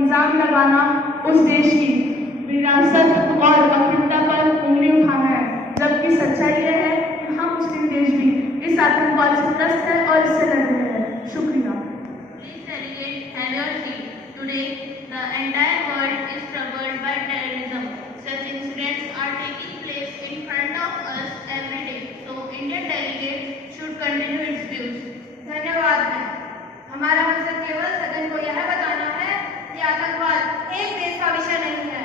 इल्जाम लगाना उस देश की विरासत और अखंडता पर उंगली उठाना है, जबकि सच्चाई यह है कि हम मुस्लिम देश भी इस आतंकवाद से त्रस्त है और इससे लड़ रहे हैं। शुक्रिया। Please delegate, have your seat. Today, the entire world is troubled by terrorism. Such incidents are taking place in front of us every day. So, Indian delegates should continue its views. धन्यवाद है। हमारा मकसद केवल सदन को यह बताना है कि आतंकवाद एक देश का विषय नहीं है।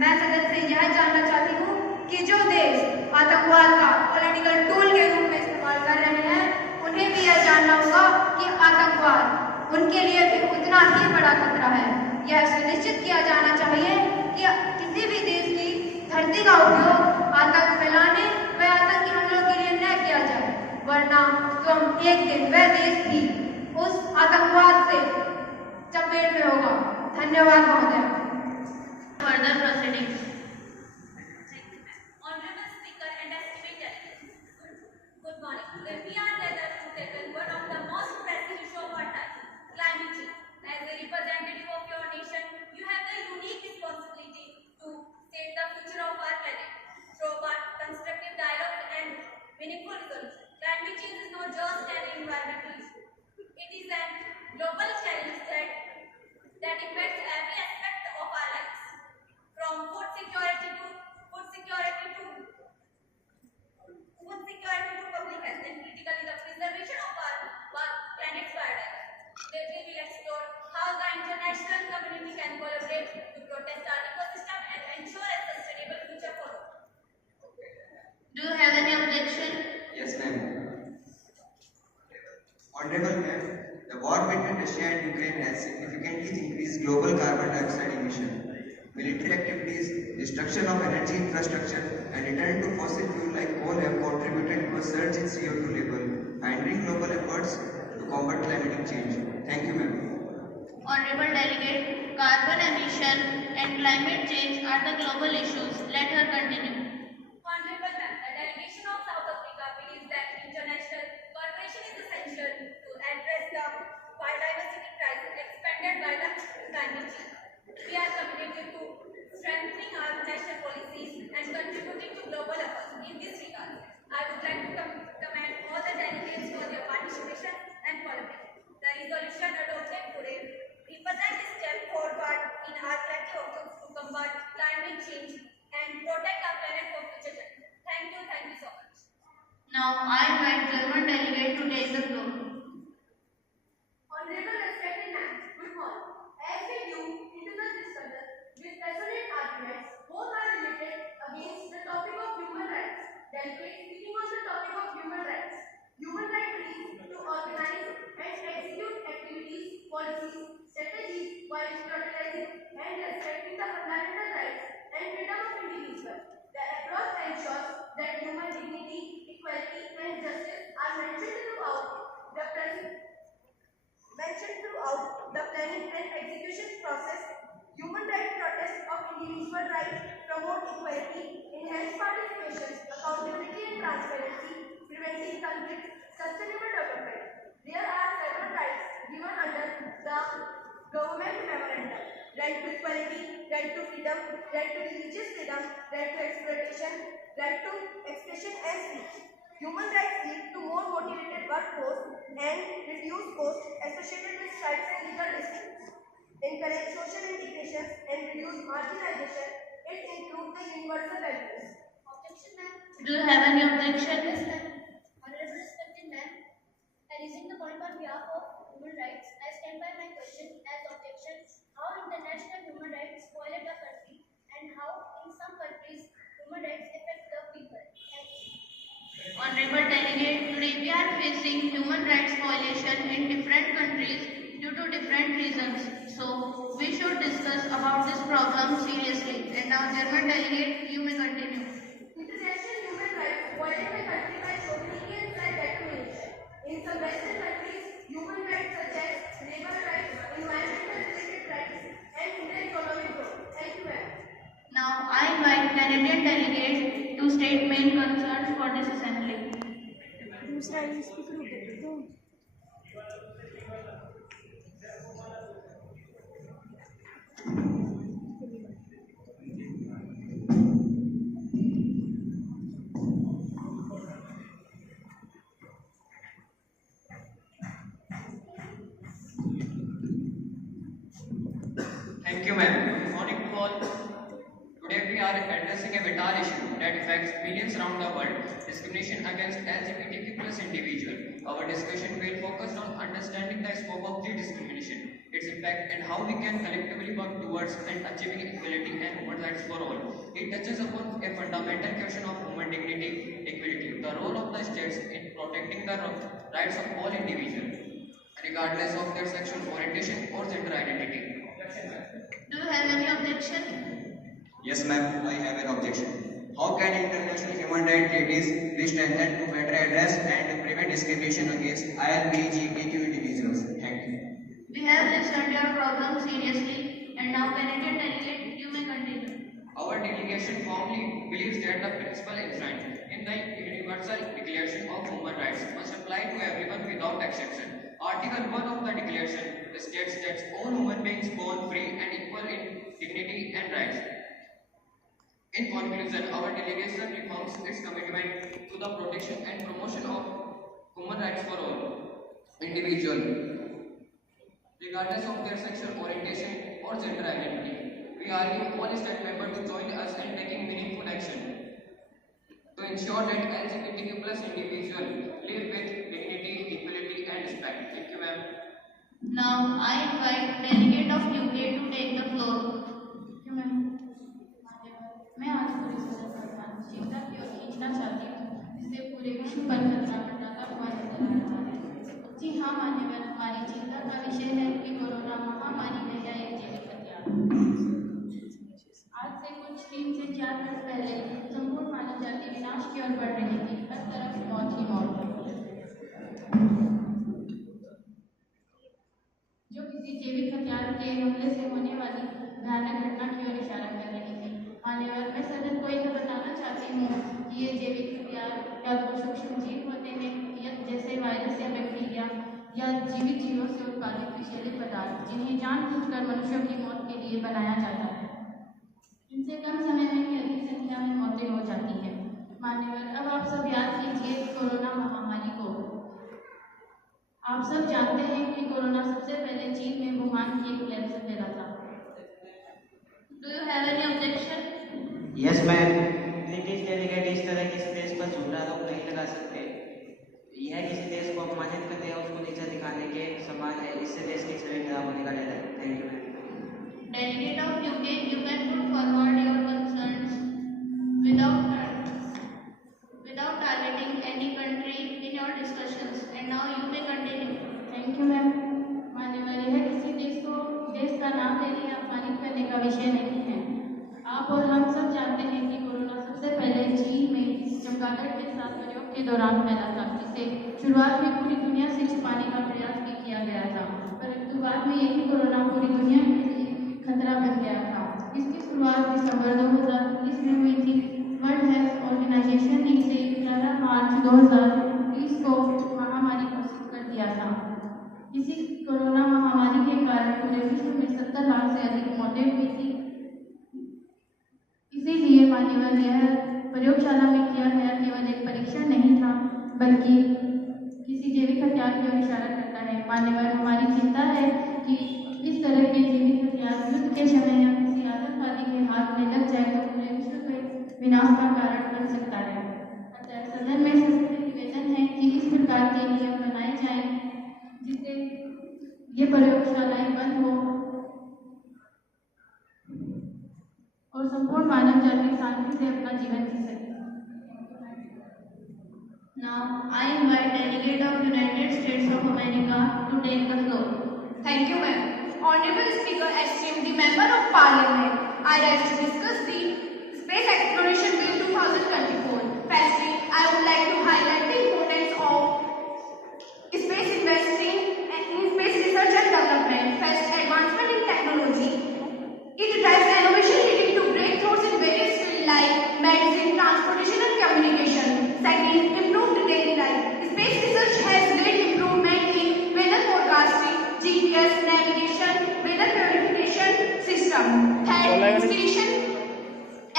मैं सदन से यह जानना चाहती हूँ कि जो देश आतंकवाद का पॉलिटिकल टूल के रूप में इस्तेमाल कर रहे हैं, उन्हें भी यह जानना होगा कि आतंकवाद उनके लिए भी उतना ही बड़ा खतरा है। यह सुनिश्चित किया जाना चाहिए कि किसी भी देश की धरती का उपयोग आतंक फैलाने व आतंकी हमलों के लिए न किया जाए, वरना तुम एक दिन वह देश भी उस आतंकवाद से चपेट में होगा। धन्यवाद महोदय। Further proceedings. Honorable Speaker and esteemed delegates, good morning. We are gathered to tackle one of the most pressing issues of our time, climate change. As a representative of your nation, you have the unique responsibility to save the future of our planet through constructive dialogue and meaningful resolution. Climate change is not just an environmental issue. It is a global challenge that affects every aspect of our lives, from food security to public health, and critically the preservation of our planet's biodiversity. We will explore how the international community can collaborate to protect our ecosystem and ensure a sustainable future for all. Do you have any objection? Yes, ma'am. Honorable ma'am, the war between Russia and Ukraine has significantly increased global carbon dioxide emission. Military activities, destruction of energy infrastructure, and return to fossil fuel like coal have contributed to a surge in CO2 level, hindering global efforts to combat climatic change. Thank you, ma'am. Honorable Delegate, carbon emission and climate change are the global issues. Let her continue. Honorable ma'am, the delegation of South Africa believes that international cooperation is essential to address the biodiversity crisis expanded by the climate change. We are committed to strengthening our national policies and contributing to global efforts. In this regard, I would like to commend all the delegates for their participation and collaboration. The resolution adopted today represents a step forward in our collective efforts to combat climate change and protect our planet for future generations. Thank you so much. Now I invite German delegate to take the floor. Honorable respected ma'am, good morning. As we view into the discussion with resonant arguments, both are related against the topic of human rights. Delegates speaking on the topic of human rights. Human rights means to organize and execute activities, policies, strategies while prioritizing and respecting the fundamental rights and freedom of individuals. The approach ensures that human dignity, equality, and justice are mentioned throughout the planning and execution process. Human rights protest of individual rights promote equality, enhance participation, accountability and transparency, preventing conflict, sustainable development. There are several rights given under the government memorandum: right to equality, right to freedom, right to religious freedom, right to exploitation, right to expression and speech. Human rights lead to more motivated workforce and reduce costs associated with strikes and legal disputes, encourage social integration and reduce marginalization. It improves the universal values. Objection, ma'am. Do you have any objection? Yes, ma'am. Honorable respected ma'am, raising the point on behalf of human rights, I stand by my question as objection: how international human rights violate the country and how in some countries human rights affect the people. Thank you. Honorable Delegate, today we are facing human rights violation in different countries due to different reasons. So we should discuss about this problem seriously. And now German Delegate, you may continue. International human rights violate the country by sovereignty and self-determination. In some Western countries, human rights such as labor rights, environmental-related rights, and economic growth. Thank you, ma'am. Now I invite Canadian Delegate to state main concerns for this assembly. you, ma'am. Good morning to all. Today we are addressing a vital issue that affects millions around the world, discrimination against LGBTQ plus individuals. Our discussion will focus on understanding the scope of the discrimination, its impact, and how we can collectively work towards and achieving equality and human rights for all. It touches upon a fundamental question of human dignity, equality, the role of the states in protecting the rights of all individuals, regardless of their sexual orientation or gender identity. Do you have any objection? Yes, ma'am, I have an objection. How can international human rights treaties be strengthened to better address and prevent discrimination against LGBTQ individuals? Thank you. We have listened your problem seriously, and now Canadian delegate, you may continue. Our delegation firmly believes that the principle enshrined in the Universal Declaration of Human Rights must apply to everyone without exception. Article 1 of the Declaration states that all human beings born free and equal in dignity and rights. In conclusion, our delegation reaffirms its commitment to the protection and promotion of human rights for all individuals, regardless of their sexual orientation or gender identity. We argue all state members to join us in taking meaningful action to ensure that LGBTQ plus individuals live with dignity, equality, and respect. Thank you, ma'am. Now I invite delegate of UK to take the floor. Thank you, ma'am. मैं आज पूरे सदन पर चिंता की ओर खींचना चाहती हूँ जिससे पूरे विश्व पर खतरा मंडराता हुआ नजर आ रहा है। जी हाँ मान्यवर, हमारी चिंता का विषय है कि कोरोना महामारी है या एक जैविक हत्यारा। आज से कुछ 3 से 4 वर्ष पहले संपूर्ण मानव जाति विनाश की ओर बढ़ रही थी। हर तरफ मौत ही मौत, जो किसी जैविक हथियार के हमले से होने वाली भयानक घटना की ओर इशारा कर रही थी। मान्यवर, मैं सदन को यह बताना चाहती हूँ कि ये जैविक हथियार या तो सूक्ष्म जीव होते हैं या जैसे वायरस या बैक्टीरिया या जीवित जीवों से उत्पादित विषैले पदार्थ जिन्हें जानबूझकर मनुष्यों की मौत के लिए बनाया जाता है। इनसे कम समय में ही अधिक संख्या में मौतें हो जाती हैं। मान्यवर, अब आप सब याद कीजिए कोरोना महामारी को। आप सब जानते हैं कि कोरोना सबसे पहले चीन में वुहान की एक लैब से फैला था। Do you have any objection? Yes, ma'am. British delegate इस तरह किसी देश पर झूठा आरोप नहीं लगा सकते। यह किसी देश को अपमानित करने या उसको नीचा दिखाने के समान है। इससे देश की छवि खराब होने का डर है। Thank you, ma'am. Delegate of UK, you can put forward your concerns without targeting any country in your discussions. And now you may continue. Thank you ma'am. मान्यवर, यह किसी देश का नाम लेने या अपमानित करने का विषय नहीं है। आप और हम सब जानते हैं कि कोरोना सबसे पहले चीन में चमगादड़ के साथ प्रयोग के दौरान फैला था, जिसे शुरुआत में पूरी दुनिया से छुपाने का प्रयास भी किया गया था, परंतु बाद में यही कोरोना पूरी दुनिया के लिए खतरा बन गया था। इसकी शुरुआत दिसंबर 2019 में हुई थी। वर्ल्ड हेल्थ ऑर्गेनाइजेशन ने इसे 11 मार्च 2020 को महामारी घोषित कर दिया था। इसी कोरोना महामारी के कारण पूरे विश्व में 70 लाख से अधिक मौतें हुई थी। इसीलिए मान्यवर, यह प्रयोगशाला में किया गया केवल एक परीक्षण नहीं था, बल्कि किसी जैविक हथियार की ओर इशारा करता है। मान्यवर, हमारी चिंता है कि इस तरह के जैविक हथियार युद्ध के समय या किसी आतंकवादी के हाथ में लग जाए तो पूरे विश्व के विनाश का कारण बन सकता है। अतः सदन में सबसे निवेदन है कि इस प्रकार के नियम बनाए जाएं जिससे ये प्रयोगशालाएं बंद हो और संपूर्ण मानव जाति शांति से अपना जीवन जी सके। Now I invite delegate of United States of America to take the floor. Thank you, ma'am. Honorable Speaker, esteemed Member of Parliament, I rise to discuss the Space Exploration Bill 2024. Firstly, I would like to highlight the importance of space investing in space research and development. First, advancement in technology. It drives innovation leading to breakthroughs in various fields like medicine, transportation and communication. Second, improved daily life. Space research has led improvement in weather forecasting, GPS, navigation, weather purification system. Third, inspiration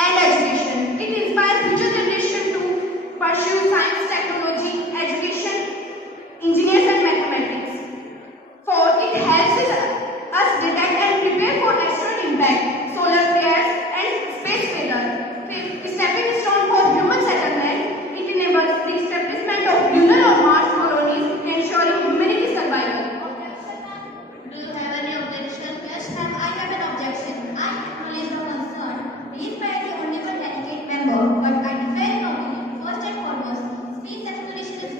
and education. It inspires future generation to pursue science, technology, education, engineers and mathematics. Fourth, it helps us detect and prepare for external impact.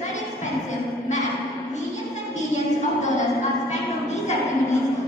very expensive. Man, millions and billions of dollars are spent on these activities